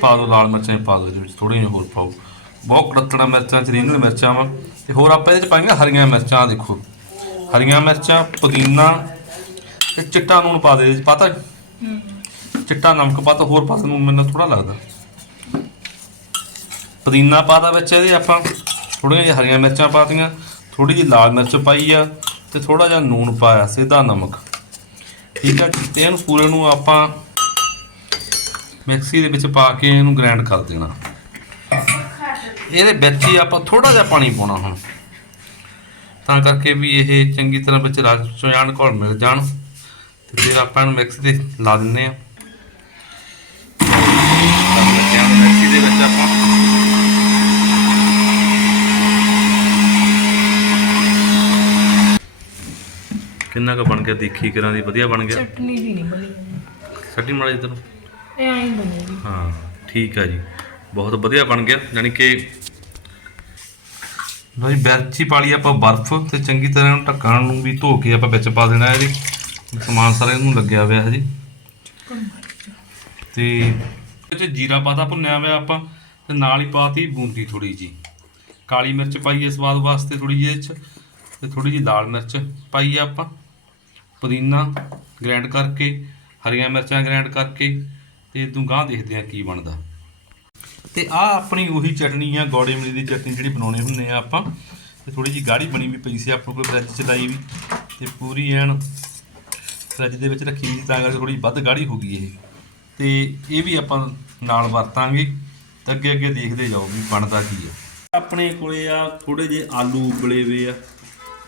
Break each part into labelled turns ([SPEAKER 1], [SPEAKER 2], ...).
[SPEAKER 1] ਪਾ ਦਿਓ ਲਾਲ ਮਿਰਚਾਂ ਵੀ ਪਾ ਦਿਓ ਇਹਦੇ ਵਿੱਚ ਥੋੜ੍ਹੀਆਂ ਜਿਹੀਆਂ ਹੋਰ ਪਾਓ। ਬਹੁਤ ਕੜਤੜਾ ਮਿਰਚਾਂ ਚਰੀਨਲ ਮਿਰਚਾਂ ਵਾ। ਤੇ ਹੋਰ ਆਪਾਂ ਇਹਦੇ ਚ ਪਾਈਆਂ ਹਰੀਆਂ ਮਿਰਚਾਂ, ਆਹ ਦੇਖੋ। ਹਰੀਆਂ ਮਿਰਚਾਂ, ਪੁਦੀਨਾ ਤੇ ਚਿੱਟਾ ਨੂਣ ਪਾ ਦੇ, ਇਹਦੇ ਚ ਪਤਾ ਚਿੱਟਾ ਨਮਕ ਪਾ ਤਾ, ਹੋਰ ਪਾ ਨੂੰ ਮੈਨੂੰ ਥੋੜਾ ਲੱਗਦਾ। ਪੁਦੀਨਾ ਪਾਤਾ ਵਿੱਚ ਇਹਦੇ ਆਪਾਂ ਥੋੜੀਆਂ ਜਿਹੀਆਂ ਹਰੀਆਂ ਮਿਰਚਾਂ ਪਾਤੀਆਂ ਥੋੜੀ ਜਿਹੀ ਲਾਲ ਮਿਰਚ ਪਾਈ ਆ ਤੇ ਥੋੜਾ ਜਿਹਾ ਨੂਣ ਪਾਇਆ, ਸਿੱਧਾ ਨਮਕ। ਠੀਕ ਆ? ਜੀ ਤੇ ਇਹਨੂੰ ਪੂਰੇ ਨੂੰ ਆਪਾਂ ਮਿਕਸੀ ਦੇ ਵਿੱਚ ਪਾ ਕੇ ਇਹਨੂੰ ਗ੍ਰਾਈਂਡ ਕਰ ਦੇਣਾ। ਇਹਦੇ ਵਿੱਚ ਹੀ ਆਪਾਂ ਥੋੜਾ ਜਿਹਾ ਪਾਣੀ ਪਾਉਣਾ ਹੁਣ। ਤਾਂ ਕਰਕੇ ਵੀ ਇਹ ਚੰਗੀ ਤਰ੍ਹਾਂ ਵਿੱਚ ਰਸ ਚੋਂ ਜਾਣ ਘੁਲ ਮਿਲ ਜਾਣ ਤੇ ਫਿਰ ਆਪਾਂ ਇਹਨੂੰ ਮਿਕਸੀ ਤੇ ਲਾ ਦਿੰਨੇ ਆ ਬੱਚਿਆਂ ਨੂੰ ਮਿਕਸੀ ਦੇ ਵਿੱਚ ਆਪਾਂ ਕਿੰਨਾ ਕੁ ਬਣ ਗਿਆ? ਦੇਖੀ ਕਰਾਂ ਦੀ ਵਧੀਆ ਬਣ ਗਿਆ।
[SPEAKER 2] ਚਟਨੀ ਦੀ ਨਹੀਂ ਬਣੀ।
[SPEAKER 1] ਸੱਟੀ ਮਾੜਾ ਤੈਨੂੰ।
[SPEAKER 2] ਇਹ ਐਂ ਬਣੇਗੀ।
[SPEAKER 1] ਹਾਂ ਠੀਕ ਹੈ ਜੀ। ਬਹੁਤ ਵਧੀਆ ਬਣ ਗਿਆ ਯਾਨੀ ਕਿ ਲਓ ਜੀ ਬੈਰਚੀ ਪਾਲੀ ਆਪਾਂ ਬਰਫ਼ ਤੇ ਚੰਗੀ ਤਰ੍ਹਾਂ ਇਹਨੂੰ ਢੱਕਣ ਨੂੰ ਵੀ ਧੋ ਕੇ ਆਪਾਂ ਵਿੱਚ ਪਾ ਦੇਣਾ ਇਹਦੇ ਸਮਾਨ ਸਾਰਾ ਇਹਨੂੰ ਲੱਗਿਆ ਹੋਇਆ ਹੈ ਜੀ। ਤੇ ਵਿੱਚ ਜੀਰਾ ਪਾਤਾ ਭੁੰਨਿਆ ਹੋਇਆ ਆਪਾਂ ਤੇ ਨਾਲ ਹੀ ਪਾਤੀ ਬੂੰਦੀ ਥੋੜੀ ਜੀ ਕਾਲੀ ਮਿਰਚ ਪਾਈ ਹੈ ਸਵਾਦ ਵਾਸਤੇ ਥੋੜੀ ਜਿਹੀ ਇਹ 'ਚ ਤੇ ਥੋੜੀ ਜਿਹੀ ਲਾਲ ਮਿਰਚ ਪਾਈ ਆ ਆਪਾਂ। ਪੁਦੀਨਾ ਗ੍ਰਾਈਂਡ ਕਰਕੇ ਹਰੀਆਂ ਮਿਰਚਾਂ ਗ੍ਰਾਈਂਡ ਕਰਕੇ ਤੇ ਤੂੰ ਗਾਂ ਦੇਖਦੇ ਆ ਕੀ ਬਣਦਾ। ਤੇ ਆ ਆਪਣੀ ਉਹੀ ਚਟਨੀ ਆ, ਗੋੜੇ ਇਮਲੀ ਦੀ ਚਟਨੀ ਜਿਹੜੀ ਬਣਾਉਣੇ ਹੁੰਨੇ ਆ ਆਪਾਂ। ਤੇ ਥੋੜੀ ਜੀ ਗਾੜੀ ਬਣੀ ਵੀ ਪਈ ਸੀ ਆਪਾਂ ਕੋਲ ਫਰਿੱਜ ਚ ਲਾਈ ਵੀ। ਤੇ ਪੂਰੀ ਐਨ ਫਰਿੱਜ ਦੇ ਵਿੱਚ ਰੱਖੀ ਸੀ ਤਾਂ ਕਰਕੇ ਥੋੜੀ ਵੱਧ ਗਾੜੀ ਹੋ ਗਈ ਇਹ। ਤੇ ਇਹ ਵੀ ਆਪਾਂ ਨਾਲ ਵਰਤਾਂਗੇ, ਤੇ ਅੱਗੇ ਅੱਗੇ ਦੇਖਦੇ ਜਾਓ ਵੀ ਬਣਦਾ ਕੀ ਆ। ਆਪਣੇ ਕੋਲੇ ਆ ਥੋੜੇ ਜਿਹੇ ਆਲੂ ਉਬਲੇ ਵੇ ਆ।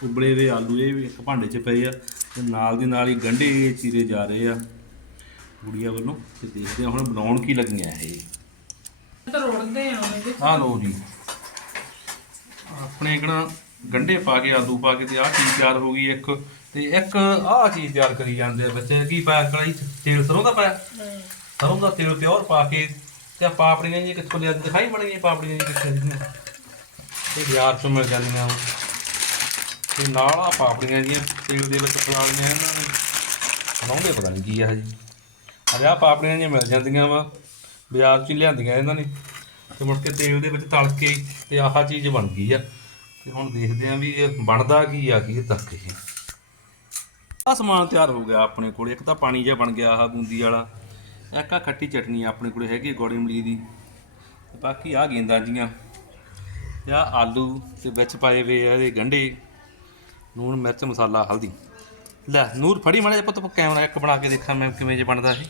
[SPEAKER 1] ਉਬਲੇ ਵੇ ਆਲੂ ਇਹ ਵੀ ਇੱਕ ਭਾਂਡੇ 'ਚ ਪਏ ਆ। ਤੇ ਨਾਲ ਦੀ ਨਾਲ ਹੀ ਗੰਢੇ ਚੀਰੇ ਜਾ ਰਹੇ ਆ। ਗੁੜੀਆ ਵੱਲੋਂ ਤੇ ਦੇਖਦੇ ਆ ਹੁਣ ਬਣਾਉਣ ਕੀ ਲੱਗੀਆਂ ਇਹ।
[SPEAKER 2] ਤਾਂ ਰੋੜਦੇ ਆ ਉਹਨੇ
[SPEAKER 1] ਆ ਲਓ ਜੀ। ਆਪਣੇ ਕਿਹੜਾ ਗੰਢੇ ਪਾ ਕੇ ਆਲੂ ਪਾ ਕੇ ਤੇ ਆਹ ਚੀਜ਼ ਤਿਆਰ ਹੋ ਗਈ ਇੱਕ। ਤੇ ਇੱਕ ਆਹ ਚੀਜ਼ ਤਿਆਰ ਕਰੀ ਜਾਂਦੇ ਆ ਬੱਚੇ। ਕੀ ਪਾਇਆ? ਕੜਾਈ ਚ ਤੇਲ ਸਰੋਂ ਦਾ ਪਾਇਆ? ਸਰੋਂ ਦਾ ਤੇਲ ਪਿਓਰ ਪਾ ਕੇ ਤੇ ਆਹ ਪਾਪੜੀਆਂ ਜੀ ਕਿੱਥੋਂ ਲਿਆ ਦਿਖਾਈ ਬਣ ਗਈਆਂ ਪਾਪੜੀਆਂ ਜੀ ਕਿੱਥੇ ਦੀਆਂ ਇਹ ਬਾਜ਼ਾਰ ਚੋਂ ਮਿਲ ਜਾਂਦੀਆਂ ਤੇ ਨਾਲ ਆ ਪਾਪੜੀਆਂ ਜੀਆਂ ਤੇਲ ਦੇ ਵਿੱਚ ਪਲਾ ਲਈਆਂ ਇਹਨਾਂ ਨੇ। ਬਣਾਉਂਦੇ ਪਤਾ ਨਹੀਂ ਕੀ ਆ ਜੀ ਅਰੇ ਆ ਪਾਪੜੀਆਂ ਜਿਹੀਆਂ ਮਿਲ ਜਾਂਦੀਆਂ ਵਾ, ਬਾਜ਼ਾਰ 'ਚ ਹੀ ਲਿਆਂਦੀਆਂ ਇਹਨਾਂ ਨੇ। ਤੇ ਮੁੜ ਕੇ ਤੇਲ ਦੇ ਵਿੱਚ ਤਲ ਕੇ ਤੇ ਆਹ ਚੀਜ਼ ਬਣ ਗਈ ਆ। ਤੇ ਹੁਣ ਦੇਖਦੇ ਆਂ ਵੀ ਇਹ ਬਣਦਾ ਕੀ ਆ, ਕੀ ਤੱਕ ਇਹ ਆ ਸਮਾਨ ਤਿਆਰ ਹੋ ਗਿਆ ਆਪਣੇ ਕੋਲ। ਇੱਕ ਤਾਂ ਪਾਣੀ ਜਿਹਾ ਬਣ ਗਿਆ ਆਹ ਬੂੰਦੀ ਵਾਲਾ। ਇੱਕ ਆ ਖੱਟੀ ਚਟਨੀ ਆਪਣੇ ਕੋਲ ਹੈਗੀ ਗੋੜੀ ਮਲੀ ਦੀ। ਤੇ ਬਾਕੀ ਆ ਗੇਂਦਾਂ ਜੀਆਂ। ਤੇ ਆ ਆਲੂ ਤੇ ਵਿੱਚ ਪਾਏ ਵੇ ਆ ਇਹਦੇ ਗੰਢੇ, ਲੂਣ, ਮਿਰਚ, ਮਸਾਲਾ, ਹਲਦੀ। ਲੈ, ਨੂਰ ਫੜੀ ਮਾੜਾ ਜਿਹਾ ਪੁੱਤ ਕੈਮਰਾ ਇੱਕ ਬਣਾ ਕੇ ਦੇਖਾਂ ਮੈਂ ਕਿਵੇਂ ਜੇ ਬਣਦਾ ਇਹ।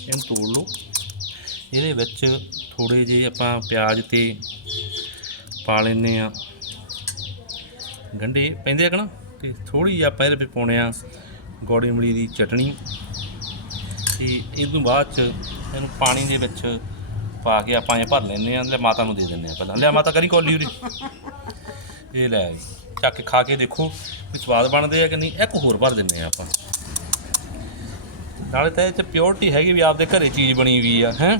[SPEAKER 1] ਇਹਨੂੰ ਤੋੜ ਲਓ। ਇਹਦੇ ਵਿੱਚ ਥੋੜੇ ਜਿਹੇ ਆਪਾਂ ਪਿਆਜ਼ ਤੇ ਪਾ ਲੈਨੇ ਆ ਗੰਢੇ ਪੈਂਦੇ ਆ ਕਣਾ ਤੇ ਥੋੜੀ ਜਿਹੀ ਆਪਾਂ ਇਹਦੇ ਵਿੱਚ ਪਾਉਣੇ ਆ ਗੋੜੀ ਇਮਲੀ ਦੀ ਚਟਣੀ। ਤੇ ਇਹ ਤੋਂ ਬਾਅਦ ਚ ਇਹਨੂੰ ਪਾਣੀ ਦੇ ਵਿੱਚ ਪਾ ਕੇ ਆਪਾਂ ਇਹ ਭਰ ਲੈਨੇ ਆ ਲੈ ਮਾਤਾ ਨੂੰ ਦੇ ਦਿੰਨੇ ਆ ਪਹਿਲਾਂ। ਲੈ ਮਾਤਾ, ਕਰੀ ਕੋਲੀ ਉਰੀ। ਇਹ ਲੈ ਜੀ। ਚੱਕ ਕੇ ਖਾ ਕੇ ਦੇਖੋ ਵੀ ਸਵਾਦ ਬਣਦੇ ਆ ਕਿ ਨਹੀਂ। ਇੱਕ ਹੋਰ ਭਰ ਦਿੰਨੇ ਆ ਆਪਾਂ। ਨਾਲੇ ਤਾਂ ਇਹ ਚ ਪਿਓਰਟੀ ਹੈਗੀ ਵੀ ਆਪਦੇ ਘਰੇ ਚੀਜ਼ ਬਣੀ ਹੋਈ ਆ ਹੈ?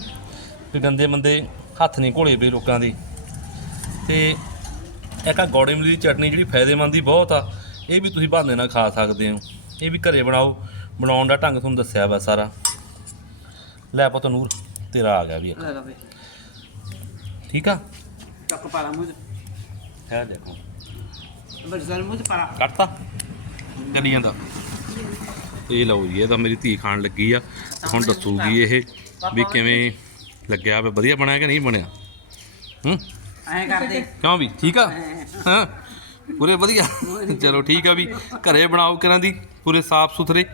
[SPEAKER 1] ਵੀ ਗੰਦੇ ਮੰਦੇ ਹੱਥ ਨਹੀਂ ਘੋਲੇ ਪਏ ਲੋਕਾਂ ਦੇ। ਤੇ ਇੱਕ ਆ ਗੋੜੇ ਇਮਲੀ ਦੀ ਚਟਨੀ ਜਿਹੜੀ ਫਾਇਦੇਮੰਦ ਹੀ ਬਹੁਤ ਆ। ਇਹ ਵੀ ਤੁਸੀਂ ਬਹਾਨੇ ਨਾਲ ਖਾ ਸਕਦੇ ਹੋ। ਇਹ ਵੀ ਘਰੇ ਬਣਾਓ। ਬਣਾਉਣ ਦਾ ਢੰਗ ਤੁਹਾਨੂੰ ਦੱਸਿਆ ਵਾ ਸਾਰਾ। ਲੈ ਪੁੱਤ ਨੂਰ ਤੇਰਾ ਆ ਗਿਆ ਵੀ ਇੱਕ।
[SPEAKER 3] ਲੈ ਲਾ
[SPEAKER 1] ਠੀਕ ਆ?
[SPEAKER 3] ਚੱਕ ਪਾਲਾ ਮੂੰਹ
[SPEAKER 1] ਹੈ ਦੇਖੋ।
[SPEAKER 3] ਮੂੰਹ
[SPEAKER 1] ਕੱਟਤਾ? ਕਰੀ ਜਾਂਦਾ ਇਹ ਲਓ ਜੀ ਇਹ ਤਾਂ ਮੇਰੀ ਧੀ ਖਾਣ ਲੱਗੀ ਆ। ਹੁਣ ਦੱਸੂਗੀ ਇਹ ਵੀ ਕਿਵੇਂ ਲੱਗਿਆ ਵੀ। ਵਧੀਆ ਬਣਿਆ ਕਿ ਨਹੀਂ ਬਣਿਆ? ਹੂੰ?
[SPEAKER 3] ਐਂ ਕਰਦੇ।
[SPEAKER 1] ਕਿਉਂ ਵੀ? ਠੀਕ ਆ? ਹਾਂ? ਪੂਰੇ ਵਧੀਆ? ਚਲੋ ਠੀਕ ਆ ਵੀ। ਘਰੇ ਬਣਾਓ ਕਰਾਂ ਦੀ ਪੂਰੇ ਸਾਫ਼ ਸੁਥਰੇ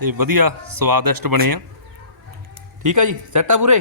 [SPEAKER 1] ਤੇ ਵਧੀਆ ਸਵਾਦਿਸ਼ਟ ਬਣੇ ਆ। ਠੀਕ ਆ ਜੀ? ਸੈੱਟ ਆ ਪੂਰੇ?